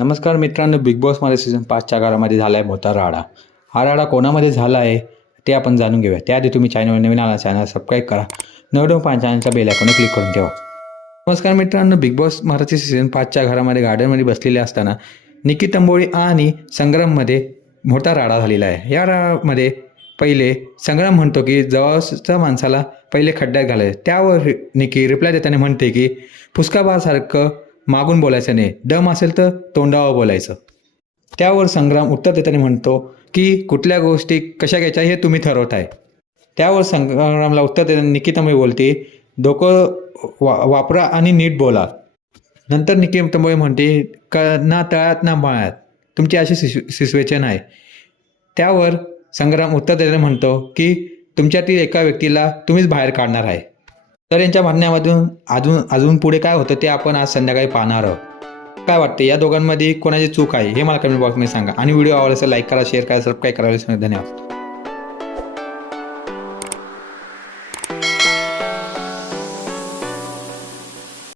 नमस्कार मित्रांनो बिग बॉसमध्ये सीझन पाचच्या घरामध्ये झाला आहे मोठा राडा. हा राडा कोणामध्ये झाला आहे ते आपण जाणून घेऊया. त्याआधी तुम्ही चॅनलवर नवीन आला चॅनल सबस्क्राईब करा. नवडो पाच चॅनलच्या बेल आयकॉन क्लिक करून ठेवा. नमस्कार मित्रांनो बिग बॉस मराठी सीझन पाचच्या घरामध्ये गार्डनमध्ये बसलेले असताना निकी तंबोळी आणि संग्राममध्ये मोठा राडा झालेला आहे. या राडामध्ये पहिले संग्राम म्हणतो की जवळच्या माणसाला पहिले खड्ड्यात घालायचे. त्यावर निकी रिप्लाय देताना म्हणते की फुसकाबासारखं मागून बोलायचं नाही. दम असेल तर तोंडावर बोलायचं. त्यावर संग्राम उत्तर देताना म्हणतो की कुठल्या गोष्टी कशा घ्यायच्या हे तुम्ही ठरवत आहे. त्यावर संग्रामला उत्तर देताना निकितामुळे बोलते डोकं वा वापरा आणि नीट बोला. नंतर निकितामुळे म्हणते क ना तळात ना माळ्यात. तुमची अशी सिच्यु सिच्युएशन आहे. त्यावर संग्राम उत्तर देताना म्हणतो की तुमच्यातील एका व्यक्तीला तुम्हीच बाहेर काढणार आहे. तर यांच्या म्हणण्यामधून अजून अजून पुढे काय होतं ते आपण आज संध्याकाळी पाहणार आहोत. काय वाटते? या दोघांमध्ये कोणाची चूक आहे हे मला कमेंट बॉक्समध्ये सांगा. आणि व्हिडिओ आवडला असेल लाईक करा शेअर करा सबस्क्राईब करा धन्यवाद.